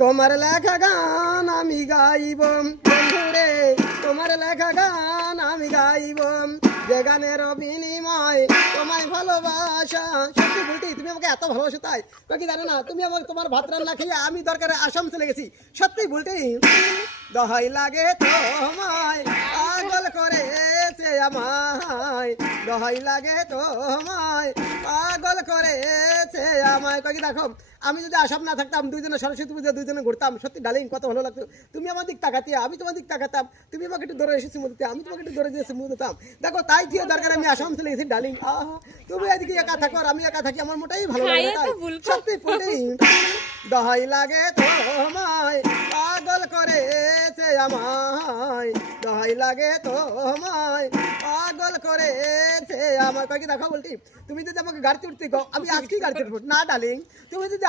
তোমার লেখা গান আমি গাইব বন্ধুরে, তোমার লেখা গান আমি গাইব, যে গানের বিনিময় তোমায় ভালোবাসা। সত্যি বলটি তুমি আমাকে এত ভালোবাসো তাই কি জানো না, তুমি আমাকে তোমার ভাত রান্না খেয়ে আমি দরকারে আসাম চলে গেছি। সত্যি বলটি দহাই লাগে তোমায়, পাগল করেছে আমায়, দহাই লাগে তোমায়, পাগল করেছে আমায়। কি দেখো আমি যদি আসাম না থাকতাম, দুইজনে সরস্বতী পুজো দুইজনে ঘুরতাম। সত্যি ডালিং কত ভালো লাগতো, তুমি আমার দিক তাকাতে আমি তোমার দিক তাকাতাম, তুমি আমাকে একটু ধরে এসেছি মুদিতে, আমি তোমাকে একটু ধরে দিয়েছি মুদিতাম। দেখো তাই দিয়ে দরকার আমি আসাম চলে গেছি ডালিং। তুমি এদিকে একা থাকো আর আমি একা থাকি, আমার মোটাই ভালো লাগে তাই। সত্যি পড়ি দহাই লাগে তোমায়, পাগল করেছে আমায়, দহাই লাগে তোমায়, পাগল করেছে আমার। কি দেখো বলটি তুমি যদি আমাকে গাড়িতে উঠতে গো, আমি আজকেই গাড়িতে উঠবো না ডালিং। তুমি যদি